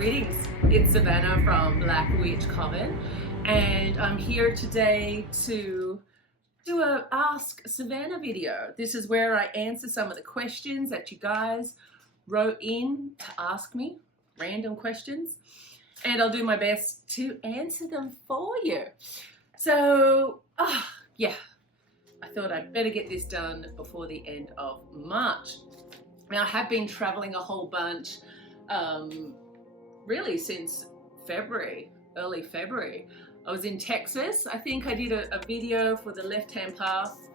Greetings, it's Savannah from Black Witch Coven, and I'm here today to do a Ask Savannah video. This is where I answer some of the questions that you guys wrote in to ask me, random questions, and I'll do my best to answer them for you. So, yeah, I thought I'd better get this done before the end of March. Now, I have been traveling a whole bunch, really since February, early February. I was in Texas. I think I did a video for the Left Hand Path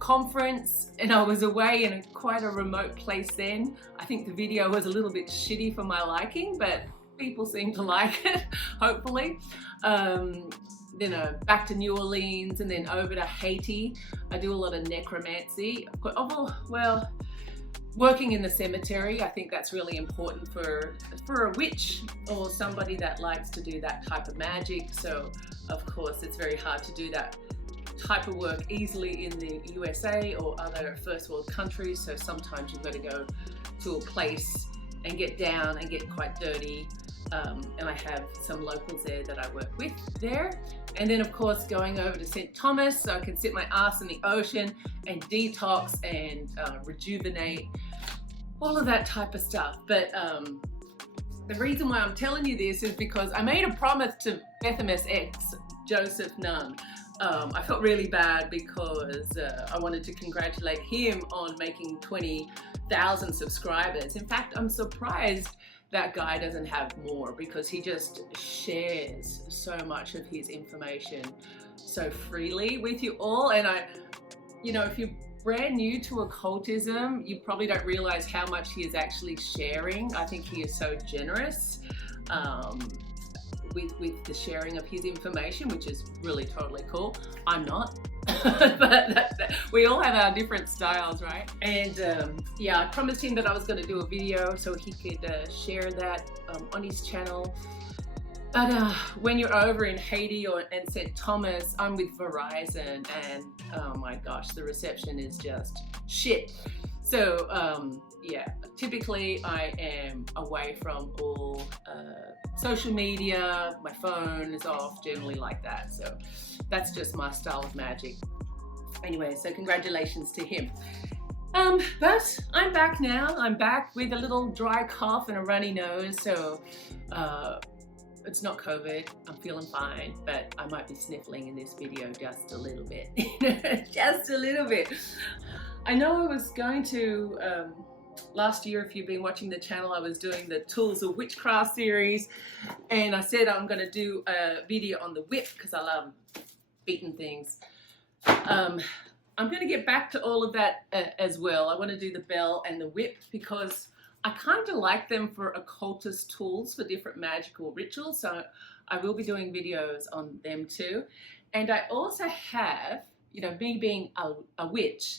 conference, and I was away in quite a remote place then. I think the video was a little bit shitty for my liking, but people seem to like it, hopefully. You know, back to New Orleans and then over to Haiti. I do a lot of necromancy. Well, working in the cemetery, I think that's really important for a witch or somebody that likes to do that type of magic. So of course it's very hard to do that type of work easily in the USA or other first world countries. So sometimes you've got to go to a place and get down and get quite dirty. And I have some locals there that I work with there. And then of course going over to St. Thomas so I can sit my ass in the ocean and detox and rejuvenate, all of that type of stuff. But the reason why I'm telling you this is because I made a promise to Behemoth X, Joseph Nunn. I felt really bad because I wanted to congratulate him on making 20,000 subscribers. In fact, I'm surprised that guy doesn't have more because he just shares so much of his information so freely with you all. And you know, if you're brand new to occultism, you probably don't realize how much he is actually sharing. I think he is so generous with the sharing of his information, which is really totally cool. I'm not. But we all have our different styles, right? And yeah, I promised him that I was going to do a video so he could share that on his channel. But when you're over in Haiti and St. Thomas, I'm with Verizon, and oh my gosh, the reception is just shit. So yeah, typically I am away from all social media, my phone is off, generally like that. So that's just my style of magic. Anyway, so congratulations to him. But I'm back now. I'm back with a little dry cough and a runny nose. So it's not COVID, I'm feeling fine, but I might be sniffling in this video just a little bit, just a little bit. I know I was going to, last year, if you've been watching the channel, I was doing the Tools of Witchcraft series, and I said I'm going to do a video on the whip because I love beating things. I'm going to get back to all of that as well. I want to do the bell and the whip because I kind of like them for occultist tools for different magical rituals. So I will be doing videos on them too. And I also have, you know, me being a witch,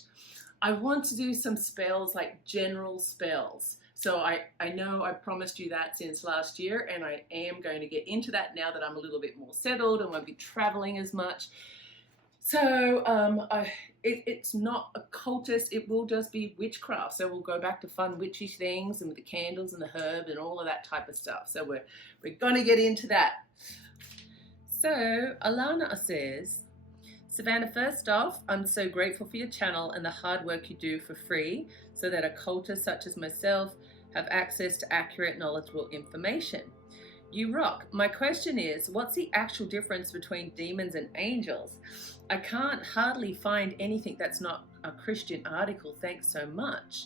I want to do some spells, like general spells. So I know I promised you that since last year, and I am going to get into that now that I'm a little bit more settled and won't be traveling as much. So it's not occultist, it will just be witchcraft. So we'll go back to fun witchy things and with the candles and the herb and all of that type of stuff. So we're gonna get into that. So Alana says, Savannah, first off, I'm so grateful for your channel and the hard work you do for free so that occultists such as myself have access to accurate, knowledgeable information. You rock. My question is, what's the actual difference between demons and angels? I can't hardly find anything that's not a Christian article. Thanks so much.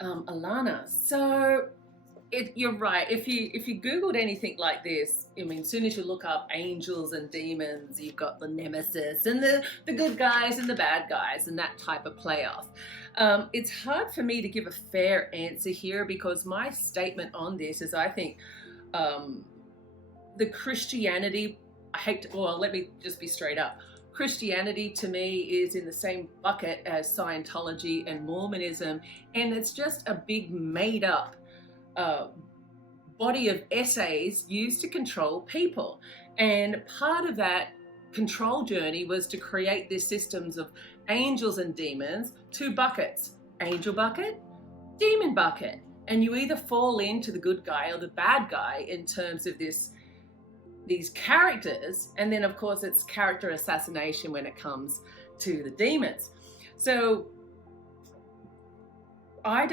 Alana, so you're right. If you Googled anything like this, I mean, as soon as you look up angels and demons, you've got the nemesis and the good guys and the bad guys and that type of playoff. It's hard for me to give a fair answer here because my statement on this is I think the Christianity, let me just be straight up. Christianity to me is in the same bucket as Scientology and Mormonism, and it's just a big made up body of essays used to control people. And part of that control journey was to create these systems of angels and demons, two buckets, angel bucket, demon bucket. And you either fall into the good guy or the bad guy in terms of these characters. And then of course it's character assassination when it comes to the demons. So I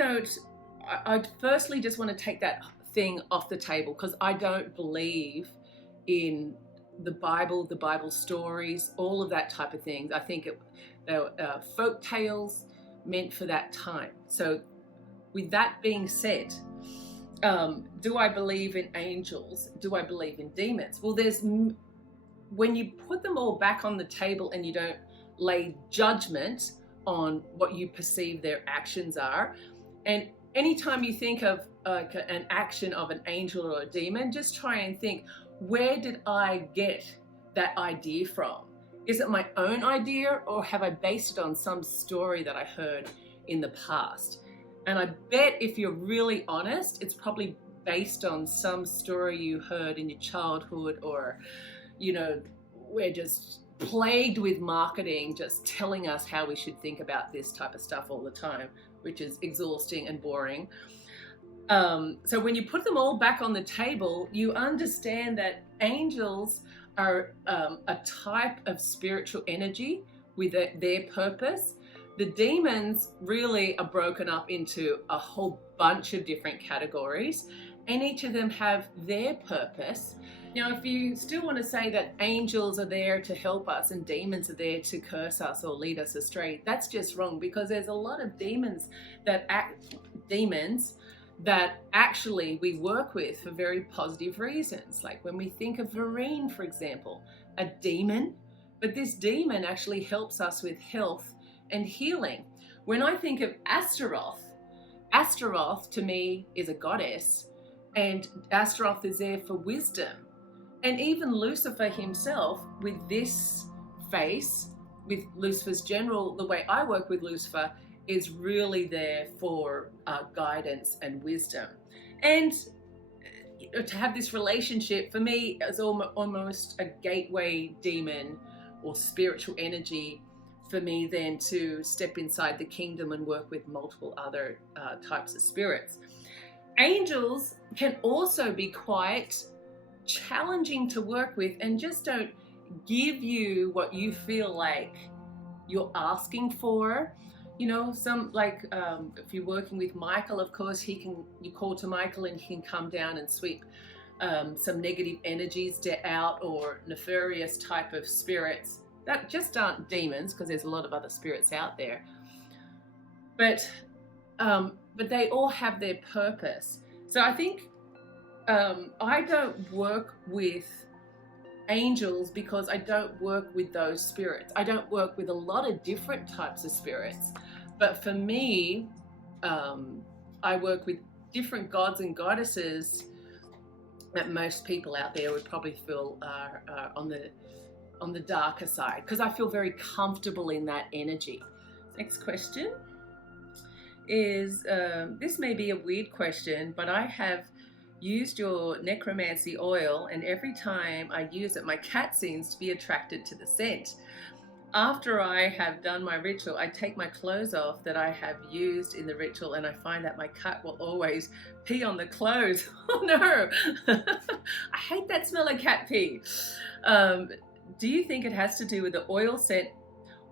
firstly just want to take that thing off the table, because I don't believe in the Bible stories, all of that type of things. I think they were folk tales meant for that time. So with that being said, do I believe in angels? Do I believe in demons? Well, when you put them all back on the table and you don't lay judgment on what you perceive their actions are, and anytime you think of an action of an angel or a demon, just try and think, where did I get that idea from? Is it my own idea, or have I based it on some story that I heard in the past? And I bet if you're really honest, it's probably based on some story you heard in your childhood, or, you know, we're just plagued with marketing just telling us how we should think about this type of stuff all the time, which is exhausting and boring. So when you put them all back on the table, you understand that angels are a type of spiritual energy with their purpose. The demons really are broken up into a whole bunch of different categories, and each of them have their purpose. Now, if you still want to say that angels are there to help us and demons are there to curse us or lead us astray, that's just wrong, because there's a lot of demons that actually we work with for very positive reasons. Like when we think of Vereen, for example, a demon, but this demon actually helps us with health and healing. When I think of Astaroth to me is a goddess, and Astaroth is there for wisdom. And even Lucifer himself, with this face, with Lucifer's general, the way I work with Lucifer, is really there for guidance and wisdom. And to have this relationship, for me, is almost a gateway demon or spiritual energy for me then to step inside the kingdom and work with multiple other types of spirits. Angels can also be quite challenging to work with and just don't give you what you feel like you're asking for. You know, some like if you're working with Michael, of course, you call to Michael and he can come down and sweep some negative energies out, or nefarious type of spirits that just aren't demons, because there's a lot of other spirits out there. But they all have their purpose. So I think I don't work with angels because I don't work with those spirits. I don't work with a lot of different types of spirits. But for me, I work with different gods and goddesses that most people out there would probably feel are on the darker side, because I feel very comfortable in that energy. Next question is, this may be a weird question, but I have used your necromancy oil, and every time I use it, my cat seems to be attracted to the scent. After I have done my ritual, I take my clothes off that I have used in the ritual, and I find that my cat will always pee on the clothes. Oh no! I hate that smell of cat pee. Do you think it has to do with the oil scent,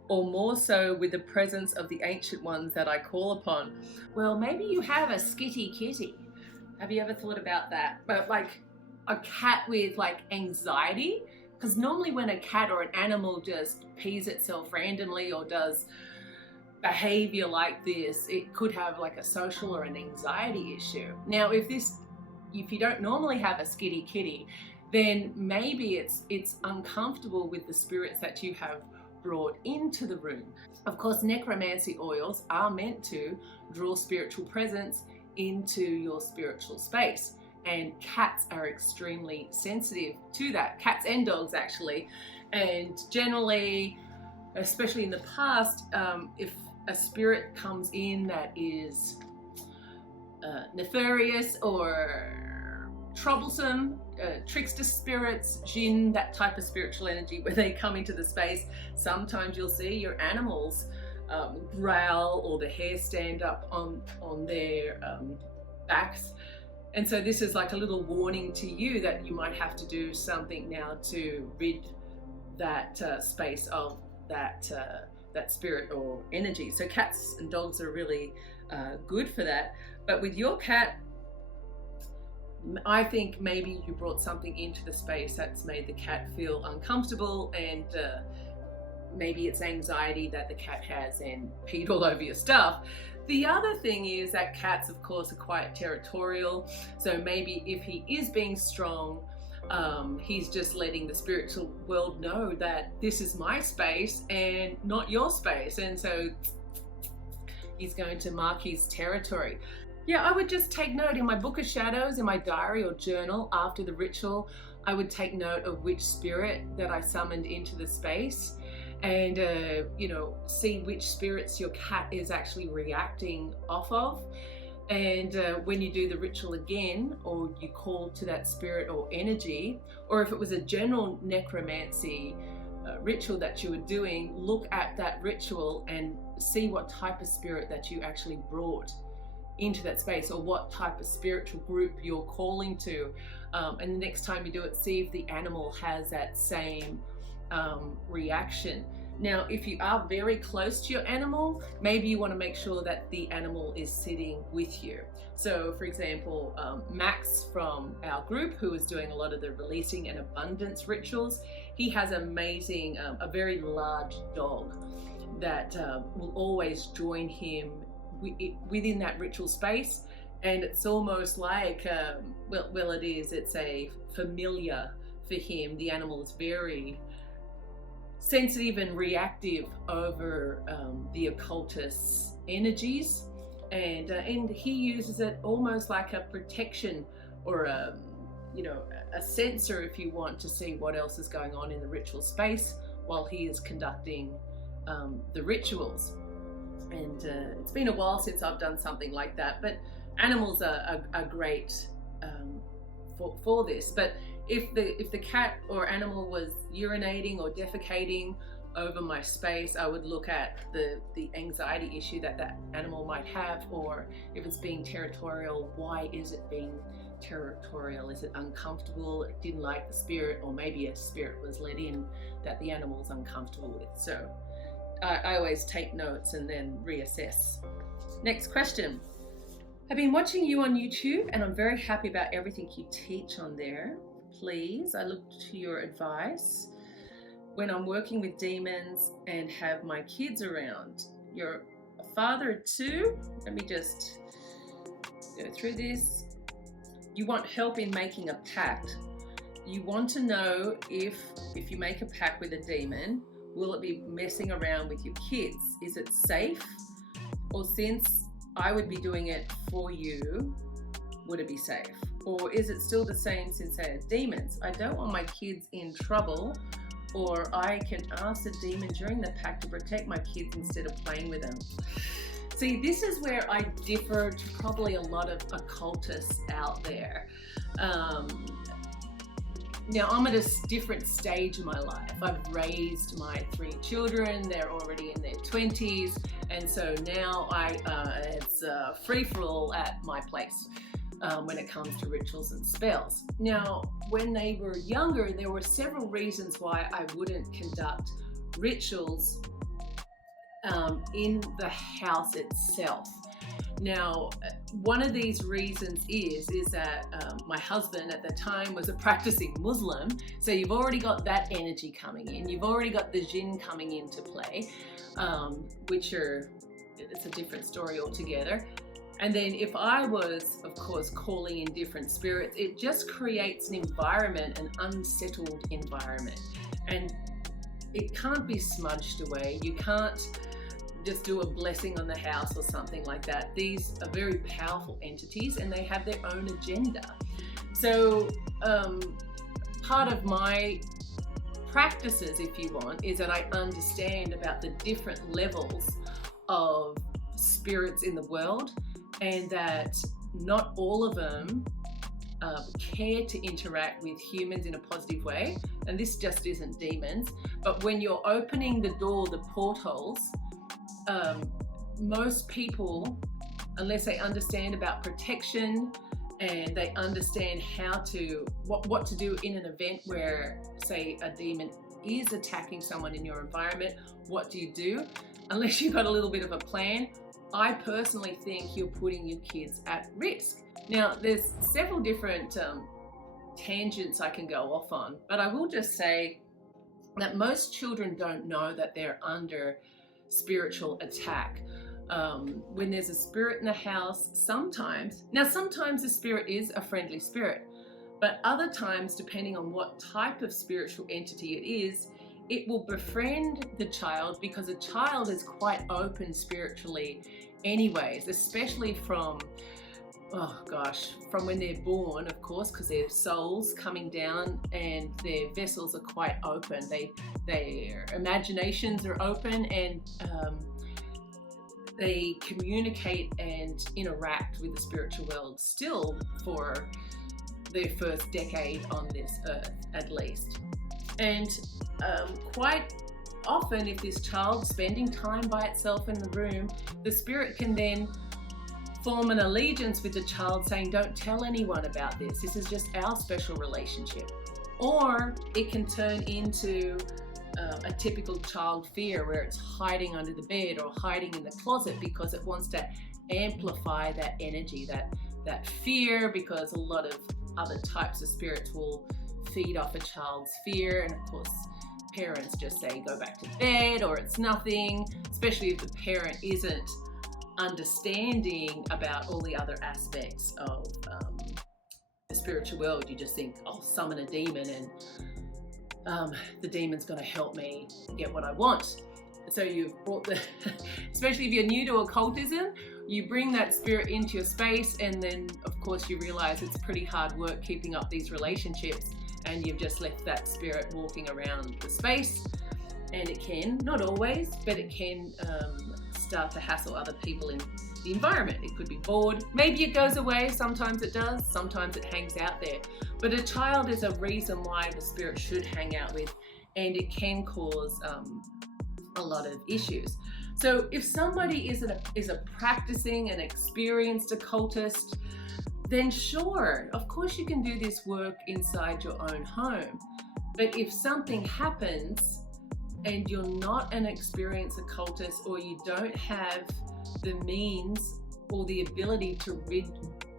or more so with the presence of the ancient ones that I call upon? Well, maybe you have a skitty kitty. Have you ever thought about that? But like a cat with like anxiety? Because normally when a cat or an animal just pees itself randomly or does behavior like this, it could have like a social or an anxiety issue. Now, if you don't normally have a skitty kitty, then maybe it's uncomfortable with the spirits that you have brought into the room. Of course, necromancy oils are meant to draw spiritual presence into your spiritual space, and cats are extremely sensitive to that. Cats and dogs actually, and generally, especially in the past, if a spirit comes in that is nefarious or troublesome, trickster spirits, jinn, that type of spiritual energy, when they come into the space, sometimes you'll see your animals growl or the hair stand up on their backs. And so this is like a little warning to you that you might have to do something now to rid that space of that spirit or energy. So cats and dogs are really good for that. But with your cat, I think maybe you brought something into the space that's made the cat feel uncomfortable, and maybe it's anxiety that the cat has and peed all over your stuff. The other thing is that cats, of course, are quite territorial. So maybe if he is being strong, he's just letting the spiritual world know that this is my space and not your space. And so he's going to mark his territory. Yeah, I would just take note in my book of shadows, in my diary or journal after the ritual. I would take note of which spirit that I summoned into the space, and see which spirits your cat is actually reacting off of. And when you do the ritual again, or you call to that spirit or energy, or if it was a general necromancy ritual that you were doing, look at that ritual and see what type of spirit that you actually brought into that space, or what type of spiritual group you're calling to. And the next time you do it, see if the animal has that same reaction. Now, if you are very close to your animal, maybe you want to make sure that the animal is sitting with you. So for example, Max from our group, who is doing a lot of the releasing and abundance rituals, he has amazing, a very large dog that will always join him within that ritual space. And it's almost like, it's a familiar for him. The animal is very sensitive and reactive over the occultists' energies, and he uses it almost like a protection, or a sensor, if you want, to see what else is going on in the ritual space while he is conducting the rituals. And it's been a while since I've done something like that, but animals are great for this. But if the cat or animal was urinating or defecating over my space, I would look at the anxiety issue that animal might have, or if it's being territorial, why is it being territorial? Is it uncomfortable? It didn't like the spirit, or maybe a spirit was let in that the animal's uncomfortable with. So I always take notes and then reassess. Next question. I've been watching you on YouTube and I'm very happy about everything you teach on there. Please, I look to your advice when I'm working with demons and have my kids around. You're a father too. Let me just go through this. You want help in making a pact. You want to know if you make a pact with a demon, will it be messing around with your kids? Is it safe? Or since I would be doing it for you, would it be safe? Or is it still the same since they are demons? I don't want my kids in trouble, or I can ask the demon during the pact to protect my kids instead of playing with them. See, this is where I differ to probably a lot of occultists out there. Now, I'm at a different stage in my life. I've raised my 3 children. They're already in their 20s. And so now it's free for all at my place when it comes to rituals and spells. Now, when they were younger, there were several reasons why I wouldn't conduct rituals in the house itself. Now, one of these reasons is that my husband at the time was a practicing Muslim, so you've already got that energy coming in. You've already got the jinn coming into play, it's a different story altogether. And then if I was, of course, calling in different spirits, it just creates an environment, an unsettled environment. And it can't be smudged away. You can't just do a blessing on the house or something like that. These are very powerful entities and they have their own agenda. So part of my practices, if you want, is that I understand about the different levels of spirits in the world, and that not all of them care to interact with humans in a positive way. And this just isn't demons, but when you're opening the door, the portals, most people unless they understand about protection and they understand what to do in an event where, say, a demon is attacking someone in your environment. What do you do? Unless you've got a little bit of a plan, I personally think you're putting your kids at risk. Now, there's several different tangents I can go off on, but I will just say that most children don't know that they're under spiritual attack. When there's a spirit in the house, sometimes the spirit is a friendly spirit, but other times, depending on what type of spiritual entity it is, it will befriend the child, because a child is quite open spiritually anyways, especially from when they're born, of course, because their soul's coming down and their vessels are quite open. Their imaginations are open, and they communicate and interact with the spiritual world still for their first decade on this earth, at least. And quite often, if this child's spending time by itself in the room, the spirit can then form an allegiance with the child, saying, don't tell anyone about this. This is just our special relationship. Or it can turn into a typical child fear, where it's hiding under the bed or hiding in the closet because it wants to amplify that energy, that fear, because a lot of other types of spirits will feed off a child's fear. And of course, parents just say, go back to bed, or it's nothing, especially if the parent isn't understanding about all the other aspects of the spiritual world. You just think, I'll summon a demon and the demon's going to help me get what I want. So you've brought especially if you're new to occultism, you bring that spirit into your space, and then of course you realize it's pretty hard work keeping up these relationships, and you've just left that spirit walking around the space. And it can, not always, but it can start to hassle other people in the environment. It could be bored. Maybe it goes away. Sometimes it does. Sometimes it hangs out there. But a child is a reason why the spirit should hang out with, and it can cause a lot of issues. So if somebody is a practicing and experienced occultist, then sure, of course you can do this work inside your own home. But if something happens and you're not an experienced occultist, or you don't have the means or the ability to rid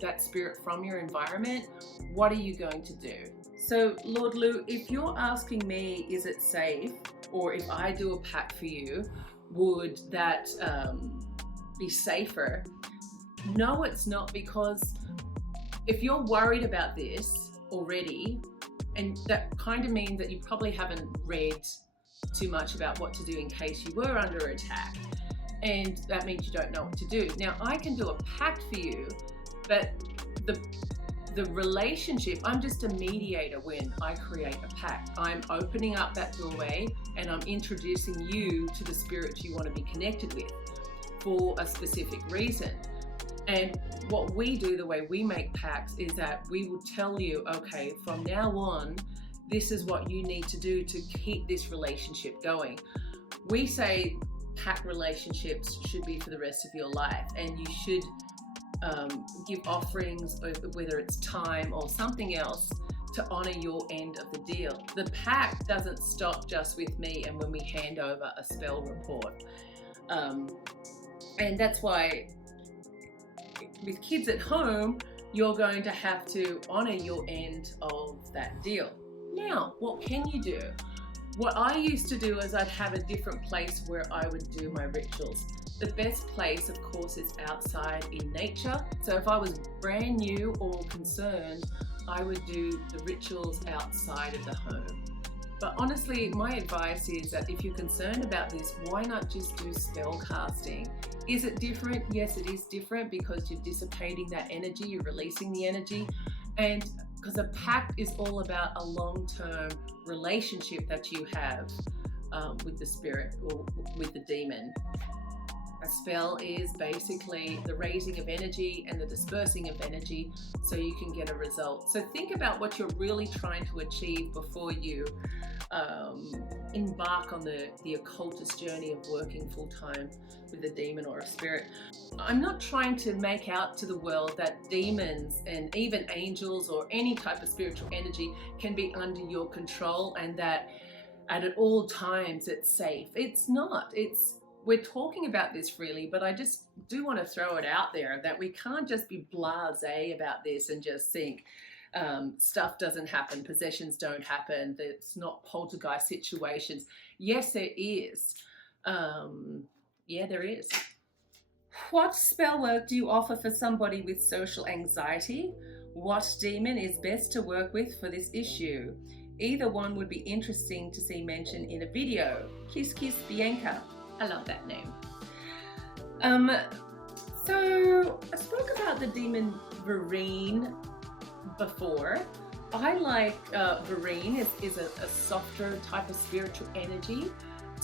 that spirit from your environment, what are you going to do? So Lord Lou, if you're asking me, is it safe, or if I do a pact for you, would that be safer? No, it's not, because if you're worried about this already, and that kind of means that you probably haven't read too much about what to do in case you were under attack, and that means you don't know what to do. Now, I can do a pact for you, but the relationship, I'm just a mediator when I create a pact. I'm opening up that doorway and I'm introducing you to the spirit you want to be connected with for a specific reason. And what we do, the way we make pacts, is that we will tell you, okay, from now on, this is what you need to do to keep this relationship going. We say pact relationships should be for the rest of your life, and you should give offerings, whether it's time or something else, to honor your end of the deal. The pact doesn't stop just with me and when we hand over a spell report. And that's why with kids at home, you're going to have to honor your end of that deal. Now, what can you do? What I used to do is I'd have a different place where I would do my rituals. The best place, of course, is outside in nature. So if I was brand new or concerned, I would do the rituals outside of the home. But honestly, my advice is that if you're concerned about this, why not just do spell casting? Is it different? Yes, it is different, because you're dissipating that energy, you're releasing the energy. And because a pact is all about a long-term relationship that you have with the spirit or with the demon. A spell is basically the raising of energy and the dispersing of energy so you can get a result. So think about what you're really trying to achieve before you embark on the occultist journey of working full-time with a demon or a spirit. I'm not trying to make out to the world that demons and even angels or any type of spiritual energy can be under your control and that at all times it's safe. It's not. We're talking about this freely, but I just do want to throw it out there that we can't just be blasé about this and just think stuff doesn't happen, possessions don't happen, it's not poltergeist situations. Yes, there is. Yeah, there is. What spell work do you offer for somebody with social anxiety? What demon is best to work with for this issue? Either one would be interesting to see mentioned in a video. Kiss kiss Bianca. I love that name. So I spoke about the demon Vereen before. I like Vereen is a softer type of spiritual energy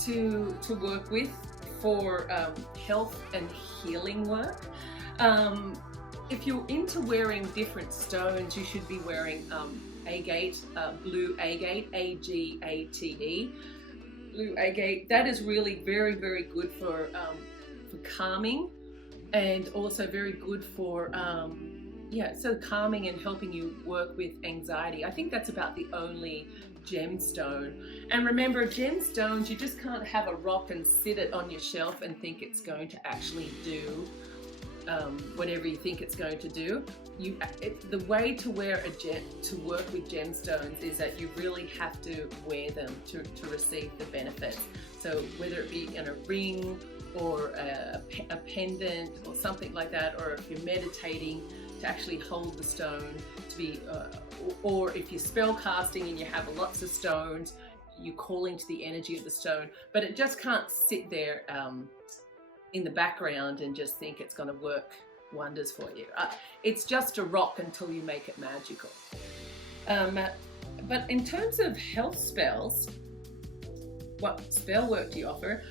to work with for health and healing work. If you're into wearing different stones, you should be wearing Agate, blue Agate, A-G-A-T-E. Blue agate, that is really very, very good for calming, and also very good for so calming and helping you work with anxiety. I think that's about the only gemstone. And remember, gemstones, you just can't have a rock and sit it on your shelf and think it's going to actually do whatever you think it's going to do. The way to work with gemstones is that you really have to wear them to receive the benefits. So whether it be in a ring or a pendant or something like that, or if you're meditating to actually hold the stone, to be, or if you're spell casting and you have lots of stones, you call into the energy of the stone, but it just can't sit there in the background and just think it's going to work wonders for you. It's just a rock until you make it magical. But in terms of health spells, what spell work do you offer?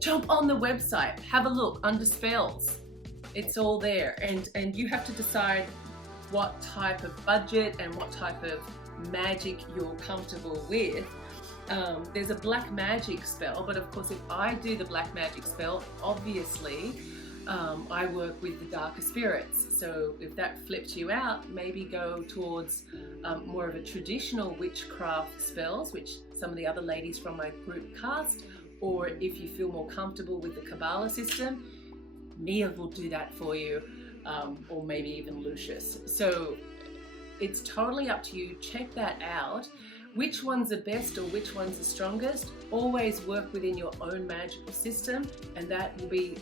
Jump on the website, have a look under spells. It's all there, and you have to decide what type of budget and what type of magic you're comfortable with. There's a black magic spell, but of course if I do the black magic spell, obviously I work with the darker spirits. So if that flips you out, maybe go towards more of a traditional witchcraft spells, which some of the other ladies from my group cast, or if you feel more comfortable with the Kabbalah system, Mia will do that for you, or maybe even Lucius. So it's totally up to you. Check that out. Which one's the best or which one's the strongest? Always work within your own magical system, and that will be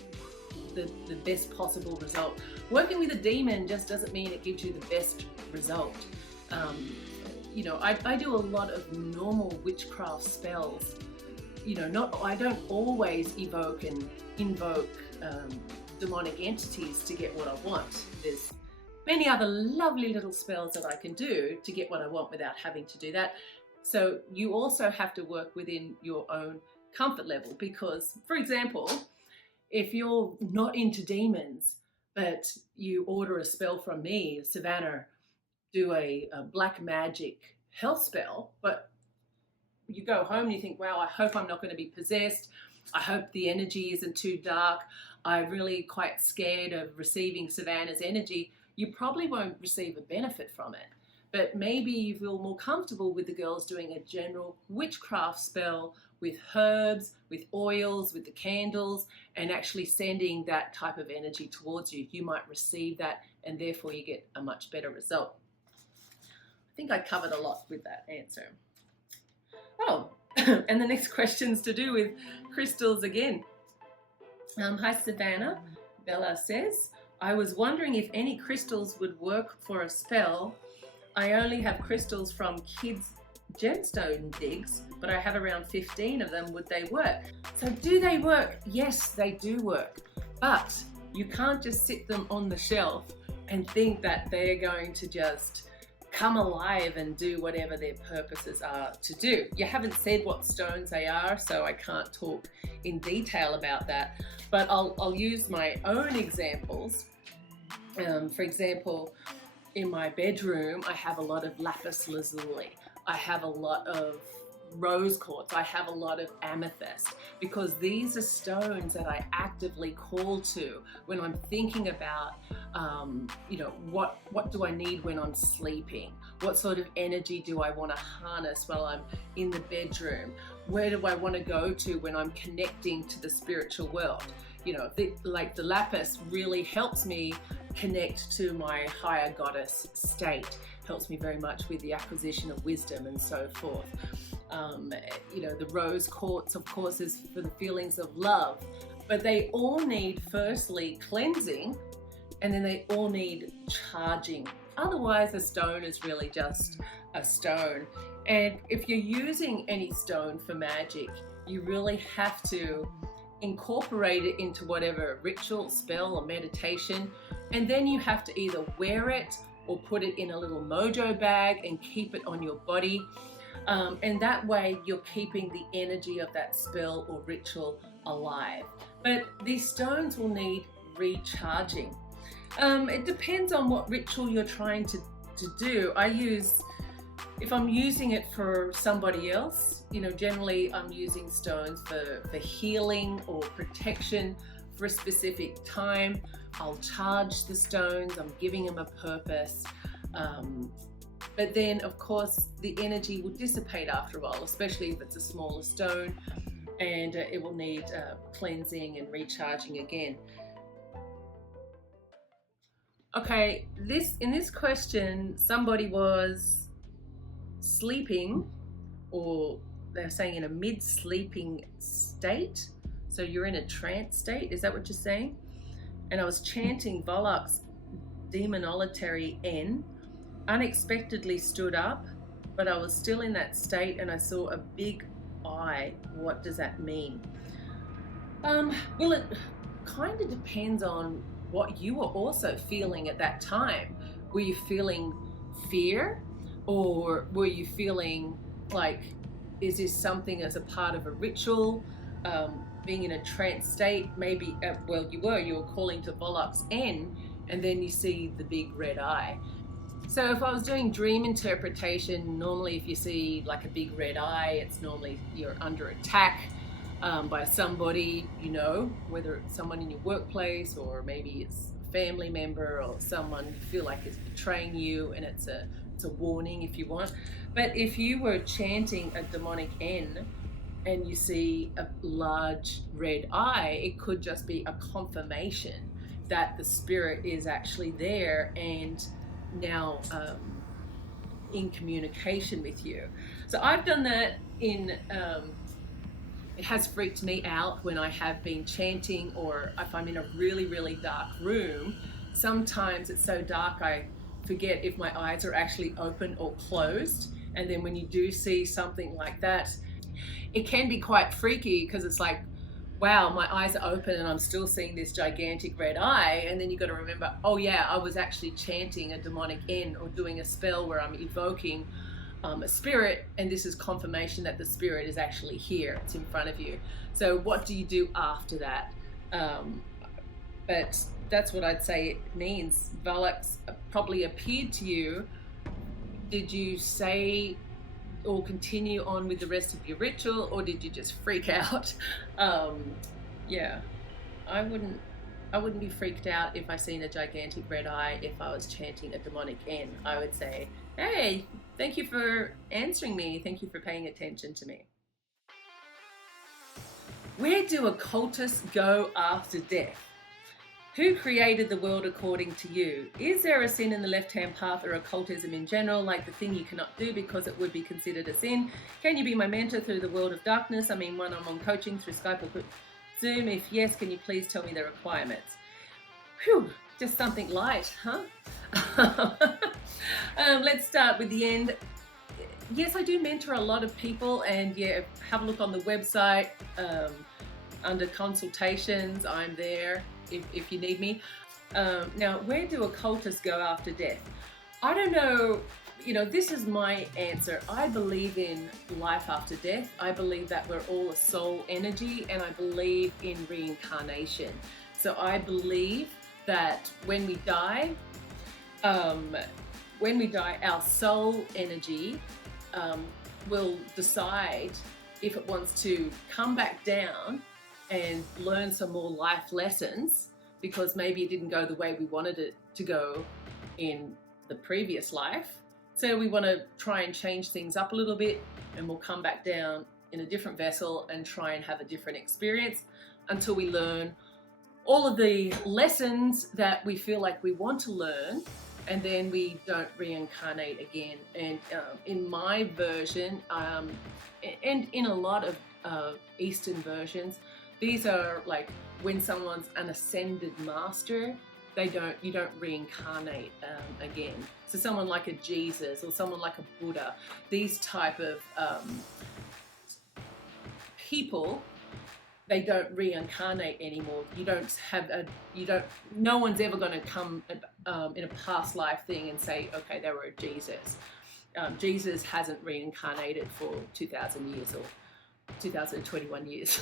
the best possible result. Working with a demon just doesn't mean it gives you the best result. You know, I do a lot of normal witchcraft spells. You know, I don't always evoke and invoke demonic entities to get what I want. There's many other lovely little spells that I can do to get what I want without having to do that. So you also have to work within your own comfort level, because, for example, if you're not into demons, but you order a spell from me, Savannah, do a black magic health spell, but you go home and you think, wow, I hope I'm not going to be possessed. I hope the energy isn't too dark. I'm really quite scared of receiving Savannah's energy. You probably won't receive a benefit from it. But maybe you feel more comfortable with the girls doing a general witchcraft spell with herbs, with oils, with the candles, and actually sending that type of energy towards you. You might receive that, and therefore you get a much better result. I think I covered a lot with that answer. Oh, and the next question's to do with crystals again. Hi Savannah, Bella says, I was wondering if any crystals would work for a spell. I only have crystals from kids' gemstone digs, but I have around 15 of them. Would they work? So do they work? Yes, they do work. But you can't just sit them on the shelf and think that they're going to just come alive and do whatever their purposes are to do. You haven't said what stones they are, so I can't talk in detail about that, but I'll use my own examples. For example, in my bedroom, I have a lot of lapis lazuli. I have a lot of rose quartz. I have a lot of amethyst, because these are stones that I actively call to when I'm thinking about, what do I need when I'm sleeping? What sort of energy do I want to harness while I'm in the bedroom? Where do I want to go to when I'm connecting to the spiritual world? The lapis really helps me connect to my higher goddess state, helps me very much with the acquisition of wisdom and so forth. The rose quartz, of course, is for the feelings of love, but they all need firstly cleansing, and then they all need charging. Otherwise, a stone is really just a stone. And if you're using any stone for magic, you really have to incorporate it into whatever ritual, spell, or meditation, and then you have to either wear it or put it in a little mojo bag and keep it on your body. And that way you're keeping the energy of that spell or ritual alive. But these stones will need recharging. It depends on what ritual you're trying to do. If I'm using it for somebody else, generally I'm using stones for healing or protection for a specific time. I'll charge the stones, I'm giving them a purpose. But then, of course, the energy will dissipate after a while, especially if it's a smaller stone, and it will need cleansing and recharging again. Okay, in this question, somebody was sleeping, or they're saying in a mid-sleeping state. So you're in a trance state, is that what you're saying? And I was chanting Volac's demonolitary N, unexpectedly stood up, but I was still in that state and I saw a big eye. What does that mean? Well, it kind of depends on what you were also feeling at that time. Were you feeling fear, or were you feeling like, is this something as a part of a ritual? Being in a trance state, maybe, you were calling to Volac's N, and then you see the big red eye. So if I was doing dream interpretation, normally if you see like a big red eye, it's normally you're under attack by somebody, whether it's someone in your workplace, or maybe it's a family member or someone you feel like is betraying you, and it's a warning if you want. But if you were chanting a demonic N and you see a large red eye, it could just be a confirmation that the spirit is actually there and now in communication with you. So I've done that it has freaked me out when I have been chanting, or if I'm in a really, really dark room. Sometimes it's so dark I forget if my eyes are actually open or closed, and then when you do see something like that, it can be quite freaky, because it's like, wow, my eyes are open and I'm still seeing this gigantic red eye. And then you got to remember, oh yeah, I was actually chanting a demonic N or doing a spell where I'm evoking a spirit, and this is confirmation that the spirit is actually here, it's in front of you. So what do you do after that? But that's what I'd say it means. Volac probably appeared to you. Did you say or continue on with the rest of your ritual, or did you just freak out? Yeah, I wouldn't be freaked out if I seen a gigantic red eye if I was chanting a demonic N. I would say, hey, thank you for answering me. Thank you for paying attention to me. Where do occultists go after death? Who created the world according to you? Is there a sin in the left-hand path, or occultism in general, like the thing you cannot do because it would be considered a sin? Can you be my mentor through the world of darkness? I mean, one-on-one coaching through Skype or Zoom. If yes, can you please tell me the requirements? Whew, just something light, huh? Let's start with the end. Yes, I do mentor a lot of people, and yeah, have a look on the website. Under consultations, I'm there if you need me. Now, where do occultists go after death? I don't know, this is my answer. I believe in life after death. I believe that we're all a soul energy, and I believe in reincarnation. So I believe that when we die, our soul energy will decide if it wants to come back down and learn some more life lessons, because maybe it didn't go the way we wanted it to go in the previous life. So we want to try and change things up a little bit, and we'll come back down in a different vessel and try and have a different experience until we learn all of the lessons that we feel like we want to learn, and then we don't reincarnate again. And in my version, and in a lot of Eastern versions, these are like when someone's an ascended master, you don't reincarnate again. So someone like a Jesus or someone like a Buddha, these type of people, they don't reincarnate anymore. No one's ever going to come in a past life thing and say, okay, they were a Jesus. Jesus hasn't reincarnated for 2,000 years or 2021 years.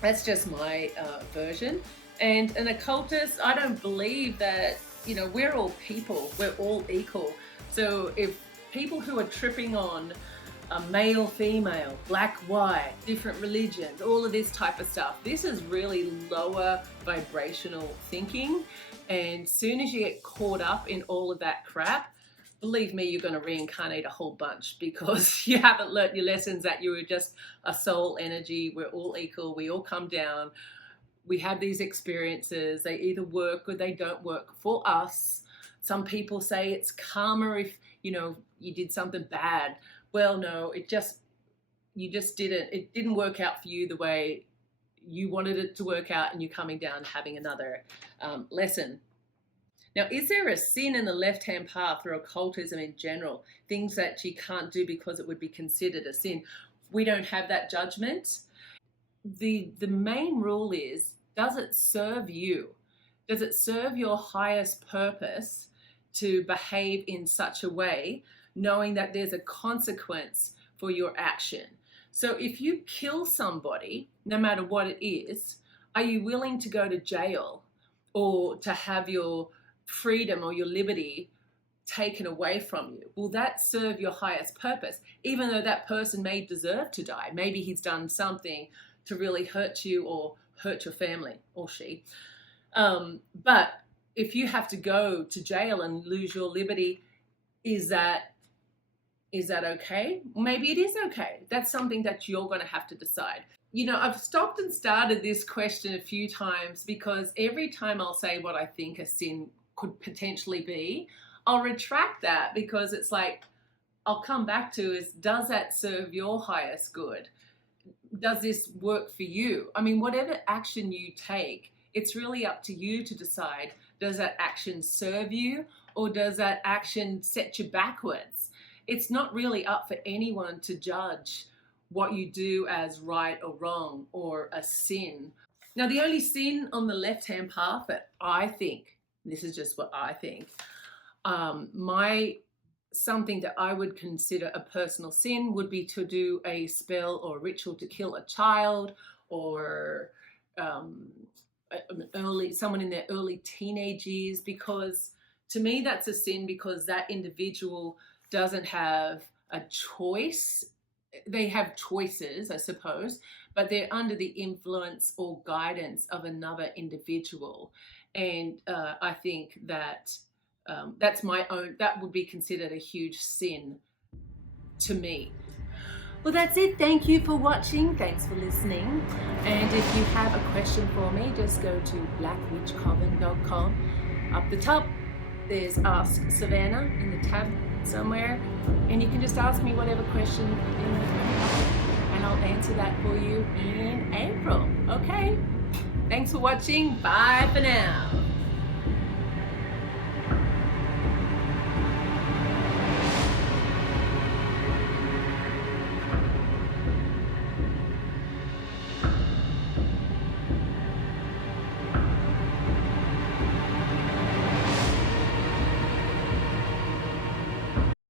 That's just my version. And an occultist, I don't believe that, we're all people, we're all equal. So if people who are tripping on male, female, black, white, different religions, all of this type of stuff, this is really lower vibrational thinking. And soon as you get caught up in all of that crap, believe me, you're going to reincarnate a whole bunch, because you haven't learnt your lessons that you were just a soul energy. We're all equal. We all come down. We have these experiences. They either work or they don't work for us. Some people say it's karma if, you did something bad. Well, no, it didn't work out for you the way you wanted it to work out, and you're coming down having another lesson. Now, is there a sin in the left-hand path or occultism in general? Things that you can't do because it would be considered a sin? We don't have that judgment. The main rule is, does it serve you? Does it serve your highest purpose to behave in such a way, knowing that there's a consequence for your action? So if you kill somebody, no matter what it is, are you willing to go to jail or to have your freedom or your liberty taken away from you? Will that serve your highest purpose? Even though that person may deserve to die. Maybe he's done something to really hurt you or hurt your family, or she. But if you have to go to jail and lose your liberty, is that okay? Maybe it is okay. That's something that you're going to have to decide. I've stopped and started this question a few times, because every time I'll say what I think a sin could potentially be, I'll retract that, because it's like, I'll come back to is, does that serve your highest good? Does this work for you? I mean, whatever action you take, it's really up to you to decide, does that action serve you, or does that action set you backwards? It's not really up for anyone to judge what you do as right or wrong or a sin. Now, the only sin on the left-hand path that I think, this is just what I think, something that I would consider a personal sin would be to do a spell or ritual to kill a child, or someone in their early teenage years, because to me that's a sin, because that individual doesn't have a choice. They have choices, I suppose, but they're under the influence or guidance of another individual. And I think that that would be considered a huge sin to me. Well, that's it. Thank you for watching. Thanks for listening. And if you have a question for me, just go to blackwitchcoven.com. Up the top, there's Ask Savannah in the tab somewhere. And you can just ask me whatever question and I'll answer that for you in April. Okay? Thanks for watching. Bye for now.